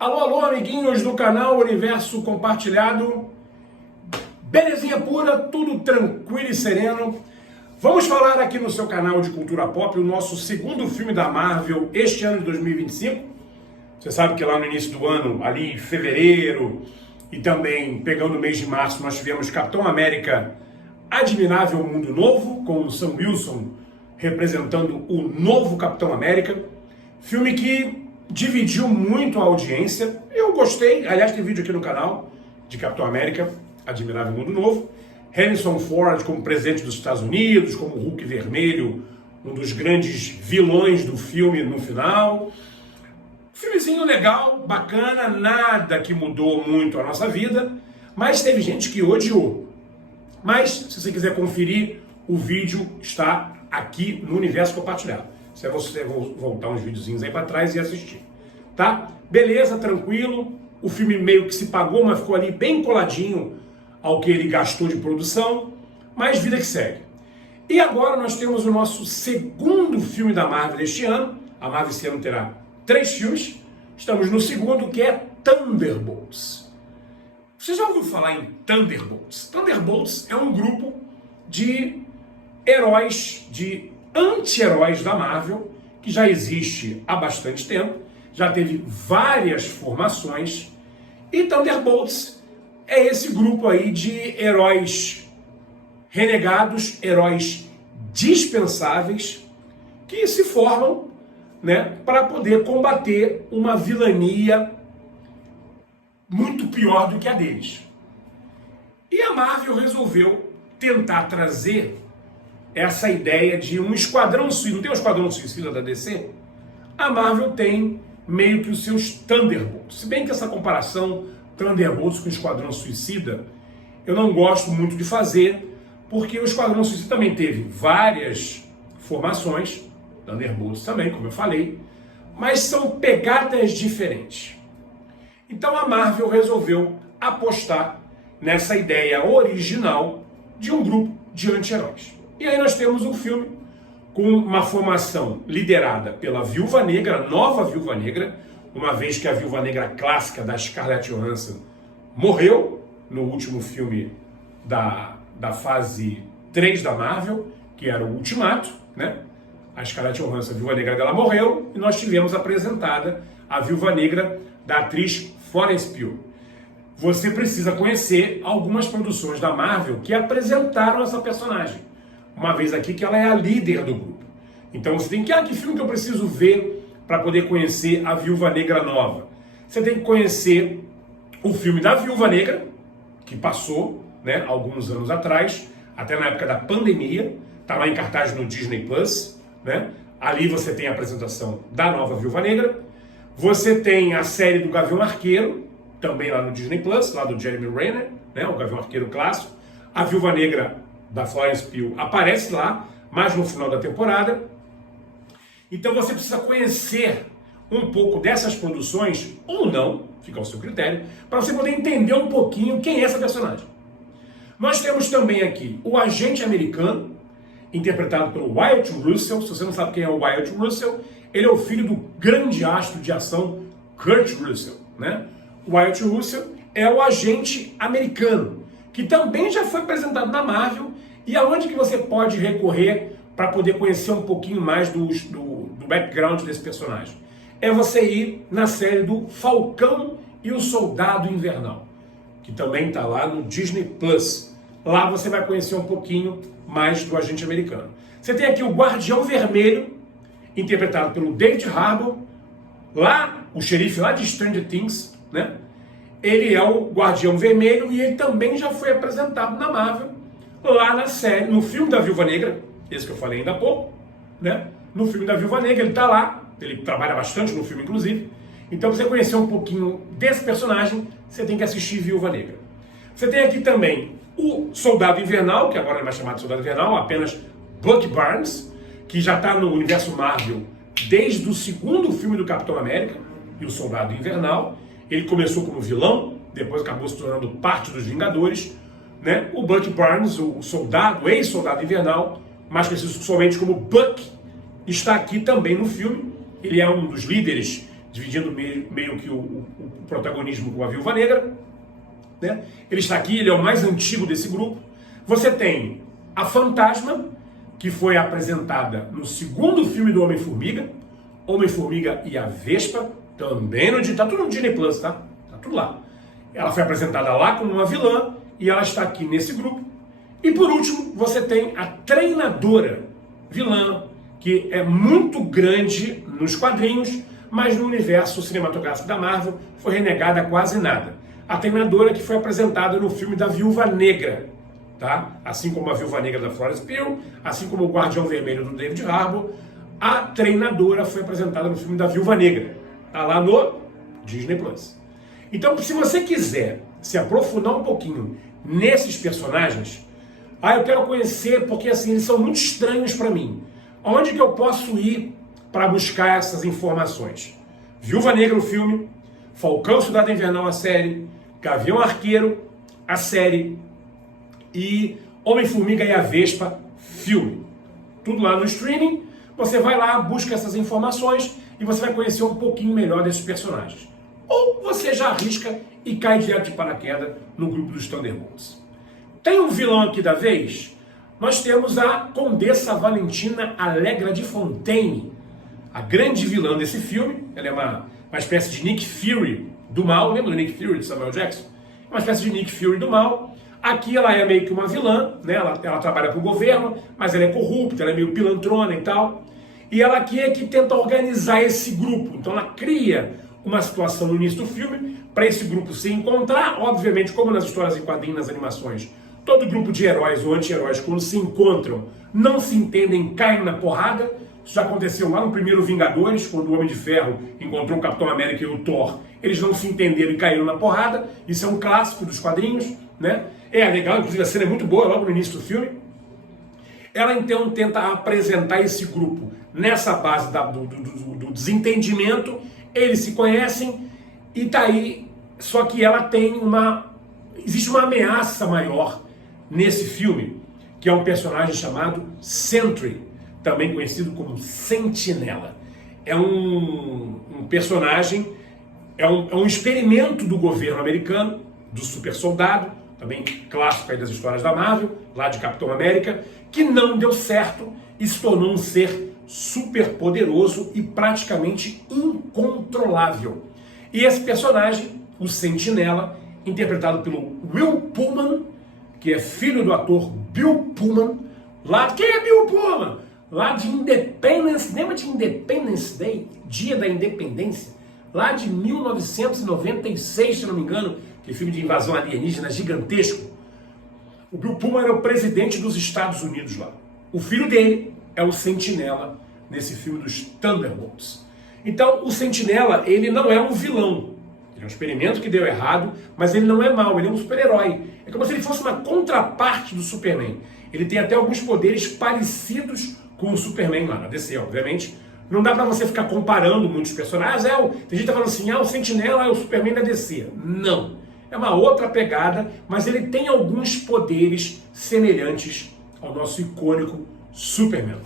Alô, alô, amiguinhos do canal Universo Compartilhado. Belezinha pura, tudo tranquilo e sereno. Vamos falar aqui no seu canal de Cultura Pop o nosso segundo filme da Marvel este ano de 2025. Você sabe que lá no início do ano, ali em fevereiro e também pegando o mês de março, nós tivemos Capitão América Admirável Mundo Novo, com o Sam Wilson representando o novo Capitão América. Filme que dividiu muito a audiência. Eu gostei, aliás, tem vídeo aqui no canal de Capitão América Admirável Mundo Novo. Harrison Ford como presidente dos Estados Unidos, como Hulk Vermelho, um dos grandes vilões do filme no final. Filmezinho legal, bacana, nada que mudou muito a nossa vida, mas teve gente que odiou. Mas, se você quiser conferir, o vídeo está aqui no Universo Compartilhado. Se você voltar uns videozinhos aí para trás e assistir, tá? Beleza, tranquilo. O filme meio que se pagou, mas ficou ali bem coladinho ao que ele gastou de produção, mas vida que segue. E agora nós temos o nosso segundo filme da Marvel deste ano. A Marvel esse ano terá 3 filmes. Estamos no segundo, que é Thunderbolts. Você já ouviu falar em Thunderbolts? Thunderbolts é um grupo de heróis, de anti-heróis da Marvel, que já existe há bastante tempo, já teve várias formações, e Thunderbolts é esse grupo aí de heróis renegados, heróis dispensáveis, que se formam, né, para poder combater uma vilania muito pior do que a deles. E a Marvel resolveu tentar trazer essa ideia de um esquadrão suicida. Não tem um esquadrão suicida da DC? A Marvel tem meio que os seus Thunderbolts. Se bem que essa comparação Thunderbolts com o esquadrão suicida, eu não gosto muito de fazer, porque o esquadrão suicida também teve várias formações, Thunderbolts também, como eu falei, mas são pegadas diferentes. Então a Marvel resolveu apostar nessa ideia original de um grupo de anti-heróis. E aí nós temos um filme com uma formação liderada pela Viúva Negra, a nova Viúva Negra, uma vez que a Viúva Negra clássica da Scarlett Johansson morreu no último filme da fase 3 da Marvel, que era o Ultimato, né? A Scarlett Johansson, a Viúva Negra dela, morreu, e nós tivemos apresentada a Viúva Negra da atriz Florence Pugh. Você precisa conhecer algumas produções da Marvel que apresentaram essa personagem, uma vez aqui que ela é a líder do grupo. Então você tem que filme que eu preciso ver para poder conhecer a Viúva Negra nova? Você tem que conhecer o filme da Viúva Negra, que passou, né, alguns anos atrás, até na época da pandemia, está lá em cartaz no Disney Plus, né? Ali você tem a apresentação da nova Viúva Negra. Você tem a série do Gavião Arqueiro, também lá no Disney Plus, lá do Jeremy Renner, né, o Gavião Arqueiro clássico. A Viúva Negra da Florence Pugh aparece lá, mas no final da temporada. Então você precisa conhecer um pouco dessas produções, ou não, fica ao seu critério, para você poder entender um pouquinho quem é essa personagem. Nós temos também aqui o Agente Americano, interpretado pelo Wyatt Russell. Se você não sabe quem é o Wyatt Russell, ele é o filho do grande astro de ação Kurt Russell, né? O Wyatt Russell é o Agente Americano, que também já foi apresentado na Marvel, e aonde que você pode recorrer para poder conhecer um pouquinho mais do background desse personagem? É você ir na série do Falcão e o Soldado Invernal, que também está lá no Disney Plus. Lá você vai conhecer um pouquinho mais do Agente Americano. Você tem aqui o Guardião Vermelho, interpretado pelo David Harbour, lá, o xerife lá de Stranger Things, né? Ele é o Guardião Vermelho e ele também já foi apresentado na Marvel, lá na série, no filme da Viúva Negra, esse que eu falei ainda há pouco, né? No filme da Viúva Negra ele está lá, ele trabalha bastante no filme inclusive. Então, para você conhecer um pouquinho desse personagem, você tem que assistir Viúva Negra. Você tem aqui também o Soldado Invernal, que agora não é mais chamado de Soldado Invernal, apenas Bucky Barnes, que já está no universo Marvel desde o segundo filme do Capitão América e o Soldado Invernal. Ele começou como vilão, depois acabou se tornando parte dos Vingadores, né? O Bucky Barnes, o soldado, o ex-soldado invernal, mais conhecido somente como Buck, está aqui também no filme. Ele é um dos líderes de dividindo meio que o protagonismo com a Viúva Negra, né? Ele está aqui, ele é o mais antigo desse grupo. Você tem a Fantasma, que foi apresentada no segundo filme do Homem-Formiga, Homem-Formiga e a Vespa, também no tá tudo no Disney Plus, tá? Tá tudo lá. Ela foi apresentada lá como uma vilã e ela está aqui nesse grupo. E por último, você tem a Treinadora, vilã, que é muito grande nos quadrinhos, mas no universo cinematográfico da Marvel foi renegada a quase nada. A Treinadora que foi apresentada no filme da Viúva Negra, tá? Assim como a Viúva Negra da Florence Pugh, assim como o Guardião Vermelho do David Harbour, a Treinadora foi apresentada no filme da Viúva Negra, tá lá no Disney Plus. Então, se você quiser se aprofundar um pouquinho nesses personagens, eu quero conhecer, porque assim, eles são muito estranhos para mim. Onde que eu posso ir para buscar essas informações? Viúva Negra, o filme, Falcão Soldado Invernal, a série, Gavião Arqueiro, a série, e Homem-Formiga e a Vespa, filme. Tudo lá no streaming. Você vai lá, busca essas informações e você vai conhecer um pouquinho melhor desses personagens. Ou você já arrisca e cai direto de paraquedas no grupo dos Thunderbolts. Tem um vilão aqui da vez? Nós temos a Condessa Valentina Allegra de Fontaine, a grande vilã desse filme. Ela é uma espécie de Nick Fury do mal. Lembra do Nick Fury de Samuel Jackson? Uma espécie de Nick Fury do mal. Aqui ela é meio que uma vilã, né? Ela trabalha para o governo, mas ela é corrupta, ela é meio pilantrona e tal. E ela aqui é que tenta organizar esse grupo. Então ela cria uma situação no início do filme para esse grupo se encontrar. Obviamente, como nas histórias em quadrinhos, nas animações, todo grupo de heróis ou anti-heróis, quando se encontram, não se entendem, caem na porrada. Isso já aconteceu lá no primeiro Vingadores, quando o Homem de Ferro encontrou o Capitão América e o Thor. Eles não se entenderam e caíram na porrada. Isso é um clássico dos quadrinhos, né? É legal, inclusive a cena é muito boa logo no início do filme. Ela então tenta apresentar esse grupo nessa base do desentendimento. Eles se conhecem e tá aí. Só que ela tem existe uma ameaça maior nesse filme, que é um personagem chamado Sentry, também conhecido como Sentinela. É um personagem, é um experimento do governo americano, do super soldado, também clássico aí das histórias da Marvel, lá de Capitão América, que não deu certo e se tornou um ser super poderoso e praticamente incontrolável. E esse personagem, o Sentinela, interpretado pelo Will Pullman, que é filho do ator Bill Pullman, quem é Bill Pullman? Lá de Independence, lembra de Independence Day, Dia da Independência? Lá de 1996, se não me engano, que filme de invasão alienígena gigantesco. O Bill Pullman era o presidente dos Estados Unidos lá. O filho dele é o Sentinela nesse filme dos Thunderbolts. Então, o Sentinela, ele não é um vilão. Ele é um experimento que deu errado, mas ele não é mau, ele é um super-herói. É como se ele fosse uma contraparte do Superman. Ele tem até alguns poderes parecidos com o Superman lá na DC, obviamente. Não dá pra você ficar comparando muitos personagens. Tem gente que tá falando assim, o Sentinela é o Superman da DC. Não. É uma outra pegada, mas ele tem alguns poderes semelhantes ao nosso icônico Superman.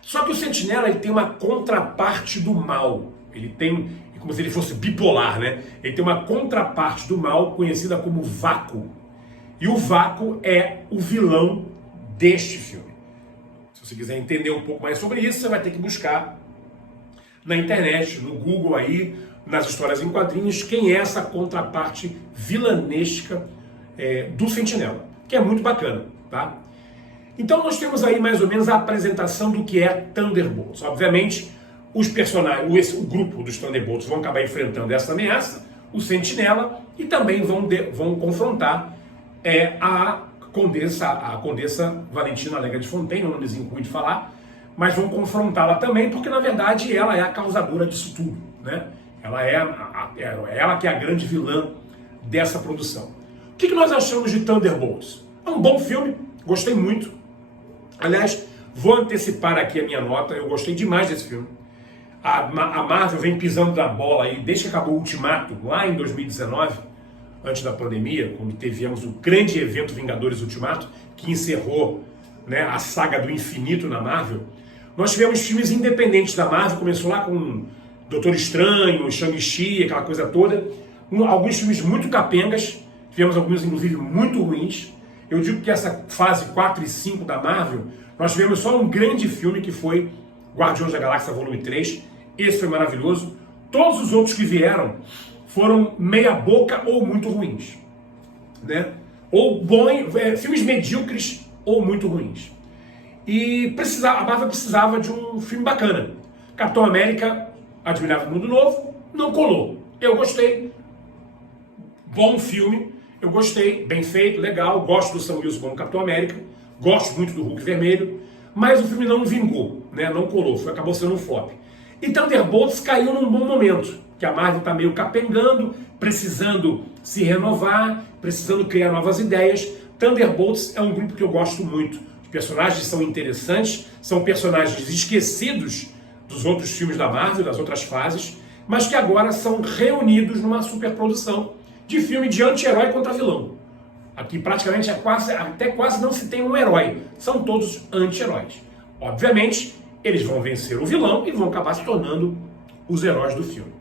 Só que o Sentinela, ele tem uma contraparte do mal. Ele tem, como se ele fosse bipolar, né? Ele tem uma contraparte do mal conhecida como Vácuo. E o Vácuo é o vilão deste filme. Se você quiser entender um pouco mais sobre isso, você vai ter que buscar na internet, no Google aí, nas histórias em quadrinhos, quem é essa contraparte vilanesca do Sentinela, que é muito bacana, tá? Então nós temos aí mais ou menos a apresentação do que é Thunderbolts. Obviamente, os personagens, o grupo dos Thunderbolts vão acabar enfrentando essa ameaça, o Sentinela, e também vão confrontar a Condessa Valentina Allegra de Fontaine, um nomezinho ruim de falar, mas vão confrontá-la também, porque na verdade ela é a causadora disso tudo, né? Ela ela que é a grande vilã dessa produção. O que nós achamos de Thunderbolts? É um bom filme, gostei muito. Aliás, vou antecipar aqui a minha nota, eu gostei demais desse filme. A Marvel vem pisando na bola aí desde que acabou o Ultimato, lá em 2019, antes da pandemia, quando tivemos o grande evento Vingadores Ultimato, que encerrou, né, a saga do infinito na Marvel. Nós tivemos filmes independentes da Marvel, começou lá com Doutor Estranho, Shang-Chi, aquela coisa toda. Alguns filmes muito capengas, tivemos alguns inclusive muito ruins. Eu digo que essa fase 4 e 5 da Marvel, nós tivemos só um grande filme que foi Guardiões da Galáxia Volume 3. Esse foi maravilhoso. Todos os outros que vieram foram meia boca ou muito ruins, né? Ou filmes medíocres ou muito ruins. E a Marvel precisava de um filme bacana. Capitão América, Admirável Mundo Novo, não colou. Eu gostei. Bom filme. Eu gostei. Bem feito, legal. Gosto do Sam Wilson como Capitão América. Gosto muito do Hulk Vermelho. Mas o filme não vingou, né? Não colou. Acabou sendo um flop. E Thunderbolts caiu num bom momento. Que a Marvel está meio capengando, precisando se renovar, precisando criar novas ideias. Thunderbolts é um grupo que eu gosto muito. Os personagens são interessantes, são personagens esquecidos dos outros filmes da Marvel, das outras fases, mas que agora são reunidos numa superprodução de filme de anti-herói contra vilão. Aqui praticamente até quase não se tem um herói, são todos anti-heróis. Obviamente, eles vão vencer o vilão e vão acabar se tornando os heróis do filme.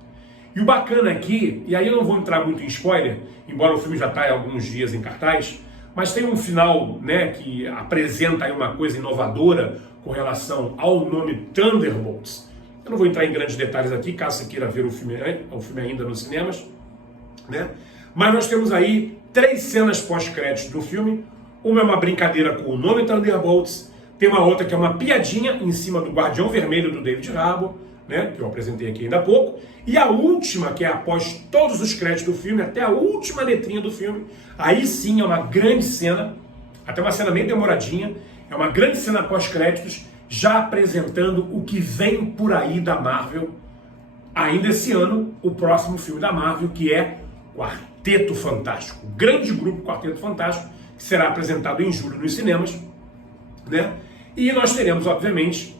E o bacana aqui, e aí eu não vou entrar muito em spoiler, embora o filme já está há alguns dias em cartaz, mas tem um final, né, que apresenta aí uma coisa inovadora com relação ao nome Thunderbolts. Eu não vou entrar em grandes detalhes aqui, caso você queira ver o filme ainda nos cinemas, né? Mas nós temos aí 3 cenas pós-créditos do filme. Uma é uma brincadeira com o nome Thunderbolts, tem uma outra que é uma piadinha em cima do Guardião Vermelho do David Harbour, né, que eu apresentei aqui ainda há pouco, e a última, que é após todos os créditos do filme, até a última letrinha do filme, aí sim é uma grande cena, até uma cena meio demoradinha, é uma grande cena pós-créditos, já apresentando o que vem por aí da Marvel, ainda esse ano, o próximo filme da Marvel, que é Quarteto Fantástico, o grande grupo Quarteto Fantástico, que será apresentado em julho nos cinemas, né? E nós teremos, obviamente,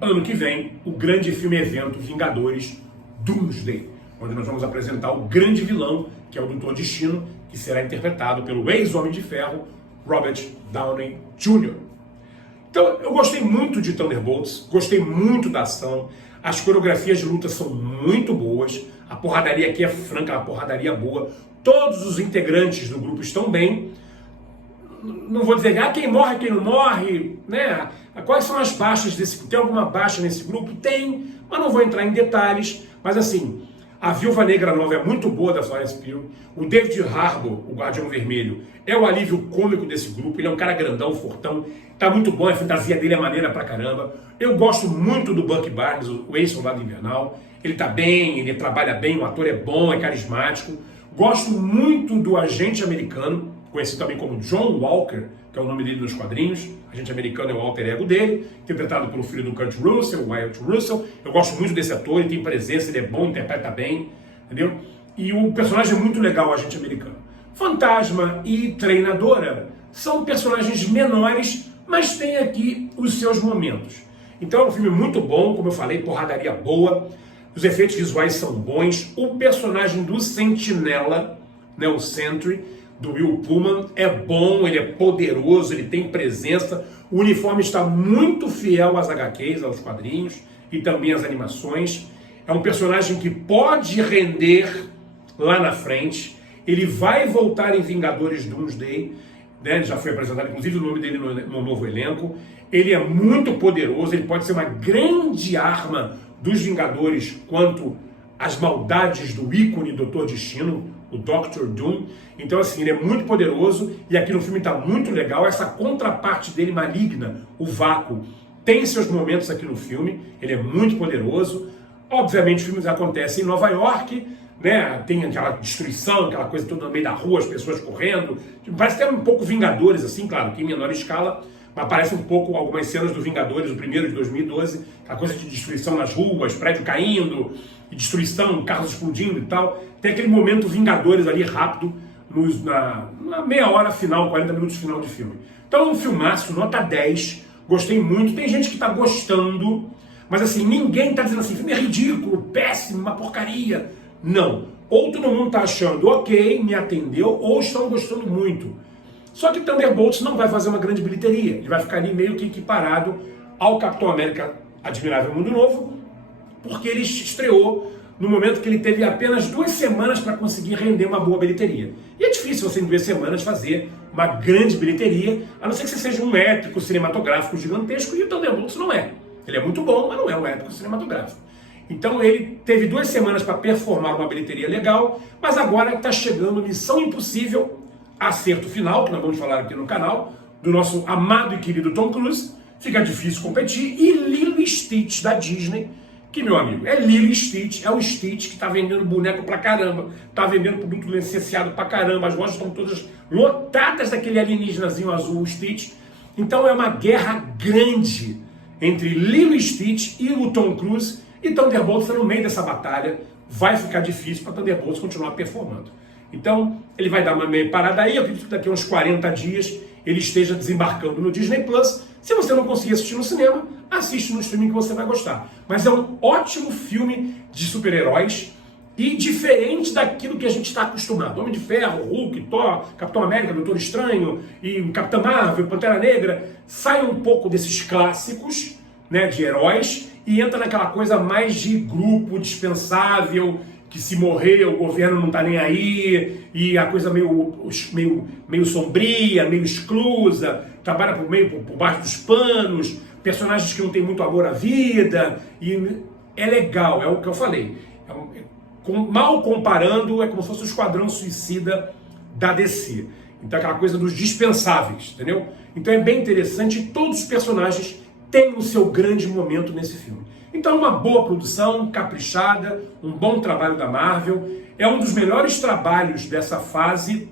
ano que vem, o grande filme evento Vingadores Doomsday, onde nós vamos apresentar o grande vilão, que é o Doutor Destino, que será interpretado pelo ex-Homem de Ferro, Robert Downey Jr. Então, eu gostei muito de Thunderbolts, gostei muito da ação, as coreografias de luta são muito boas, a porradaria aqui é franca, uma porradaria boa, todos os integrantes do grupo estão bem. Não vou dizer quem morre, quem não morre, né? Quais são as baixas desse grupo? Tem alguma baixa nesse grupo? Tem, mas não vou entrar em detalhes. Mas assim, a Viúva Negra nova é muito boa da Florence Pugh. O David Harbour, o Guardião Vermelho, é o alívio cômico desse grupo. Ele é um cara grandão, fortão. Tá muito bom, a fantasia dele é maneira pra caramba. Eu gosto muito do Bucky Barnes, o ex-soldado invernal. Ele tá bem, ele trabalha bem, o ator é bom, é carismático. Gosto muito do Agente Americano, conhecido também como John Walker, que é o nome dele nos quadrinhos. Agente Americano é o alter ego dele, interpretado pelo filho do Kurt Russell, o Wyatt Russell. Eu gosto muito desse ator, ele tem presença, ele é bom, interpreta bem, entendeu? E o personagem é muito legal, o Agente Americano. Fantasma e Treinadora são personagens menores, mas tem aqui os seus momentos. Então é um filme muito bom, como eu falei, porradaria boa, os efeitos visuais são bons, o personagem do Sentinela, né, o Sentry, do Will Pullman, é bom, ele é poderoso, ele tem presença, o uniforme está muito fiel às HQs, aos quadrinhos e também às animações. É um personagem que pode render lá na frente, ele vai voltar em Vingadores Doomsday, né? Já foi apresentado inclusive o nome dele no novo elenco. Ele é muito poderoso, ele pode ser uma grande arma dos Vingadores quanto às maldades do ícone Doutor Destino, o Dr. Doom. Então assim, ele é muito poderoso e aqui no filme está muito legal. Essa contraparte dele maligna, o Vácuo, tem seus momentos aqui no filme, ele é muito poderoso. Obviamente os filmes acontecem em Nova York, né? Tem aquela destruição, aquela coisa toda no meio da rua, as pessoas correndo. Parece até um pouco Vingadores, assim, claro, que em menor escala, mas parece um pouco algumas cenas do Vingadores, o primeiro de 2012, aquela coisa de destruição nas ruas, prédio caindo, e destruição, carros explodindo e tal. Tem aquele momento Vingadores ali rápido, na meia hora final, 40 minutos final de filme. Então é um filmaço, nota 10, gostei muito. Tem gente que está gostando, mas assim, ninguém está dizendo assim, filme é ridículo, péssimo, uma porcaria. Não. Ou todo mundo está achando, ok, me atendeu, ou estão gostando muito. Só que Thunderbolts não vai fazer uma grande bilheteria. Ele vai ficar ali meio que equiparado ao Capitão América Admirável Mundo Novo porque ele estreou no momento que ele teve apenas 2 semanas para conseguir render uma boa bilheteria. E é difícil você em 2 semanas fazer uma grande bilheteria, a não ser que você seja um épico cinematográfico gigantesco, e o Thunderbolts não é. Ele é muito bom, mas não é um épico cinematográfico. Então ele teve 2 semanas para performar uma bilheteria legal, mas agora está chegando Missão Impossível, acerto final, que nós vamos falar aqui no canal, do nosso amado e querido Tom Cruise. Fica difícil competir. E Lilo e Stitch da Disney, que, meu amigo, é Lilo e Stitch, é o Stitch que está vendendo boneco pra caramba, está vendendo produto licenciado pra caramba, as lojas estão todas lotadas daquele alienígenazinho azul, o Stitch. Então é uma guerra grande entre Lilo e Stitch e o Tom Cruise, e Thunderbolts está no meio dessa batalha. Vai ficar difícil para Thunderbolts continuar performando. Então, ele vai dar uma meia parada aí, eu acredito que daqui a uns 40 dias ele esteja desembarcando no Disney Plus. Se você não conseguir assistir no cinema, assiste no streaming que você vai gostar. Mas é um ótimo filme de super-heróis e diferente daquilo que a gente está acostumado. Homem de Ferro, Hulk, Thor, Capitão América, Doutor Estranho e Capitã Marvel, Pantera Negra. Sai um pouco desses clássicos, né, de heróis e entra naquela coisa mais de grupo dispensável, que se morrer o governo não está nem aí, e a coisa meio sombria, meio exclusa, trabalha por baixo dos panos, personagens que não têm muito amor à vida, e é legal, é o que eu falei. Mal comparando, é como se fosse o Esquadrão Suicida da DC. Então aquela coisa dos dispensáveis, entendeu? Então é bem interessante, todos os personagens têm o seu grande momento nesse filme. Então, uma boa produção, caprichada, um bom trabalho da Marvel. É um dos melhores trabalhos dessa fase,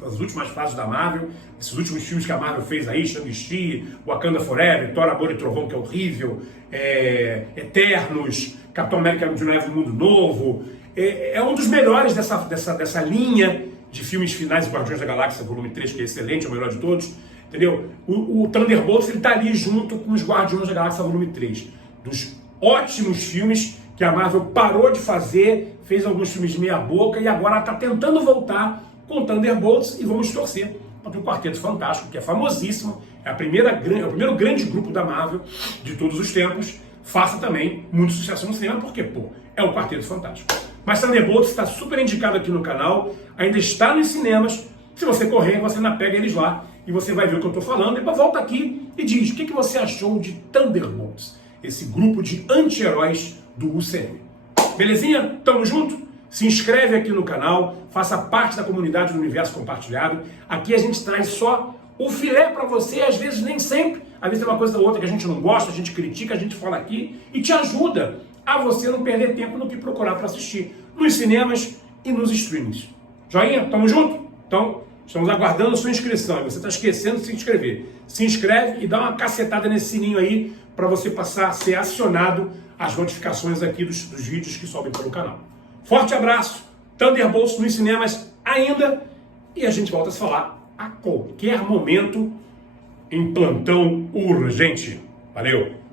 das últimas fases da Marvel, esses últimos filmes que a Marvel fez aí, Shang-Chi, Wakanda Forever, Thor, Amor e Trovão, que é horrível, Eternos, Capitão América de Novo Mundo Novo. É um dos melhores dessa linha de filmes finais, Guardiões da Galáxia, volume 3, que é excelente, é o melhor de todos. Entendeu? O Thunderbolts está ali junto com os Guardiões da Galáxia, volume 3. Dos ótimos filmes que a Marvel parou de fazer, fez alguns filmes de meia boca e agora está tentando voltar com Thunderbolts, e vamos torcer para o Quarteto Fantástico, que é famosíssimo, é o primeiro grande grupo da Marvel de todos os tempos, faça também muito sucesso no cinema, porque, é o Quarteto Fantástico. Mas Thunderbolts está super indicado aqui no canal, ainda está nos cinemas. Se você correr, você ainda pega eles lá e você vai ver o que eu estou falando. Depois volta aqui e diz o que você achou de Thunderbolts, esse grupo de anti-heróis do UCM. Belezinha? Tamo junto? Se inscreve aqui no canal, faça parte da comunidade do Universo Compartilhado. Aqui a gente traz só o filé para você, às vezes nem sempre. Às vezes tem uma coisa ou outra que a gente não gosta, a gente critica, a gente fala aqui e te ajuda a você não perder tempo no que procurar para assistir nos cinemas e nos streamings. Joinha? Tamo junto? Então, estamos aguardando a sua inscrição. E você está esquecendo de se inscrever. Se inscreve e dá uma cacetada nesse sininho aí para você passar a ser acionado as notificações aqui dos vídeos que sobem pelo canal. Forte abraço, Thunderbolts nos cinemas ainda, e a gente volta a se falar a qualquer momento em plantão urgente. Valeu!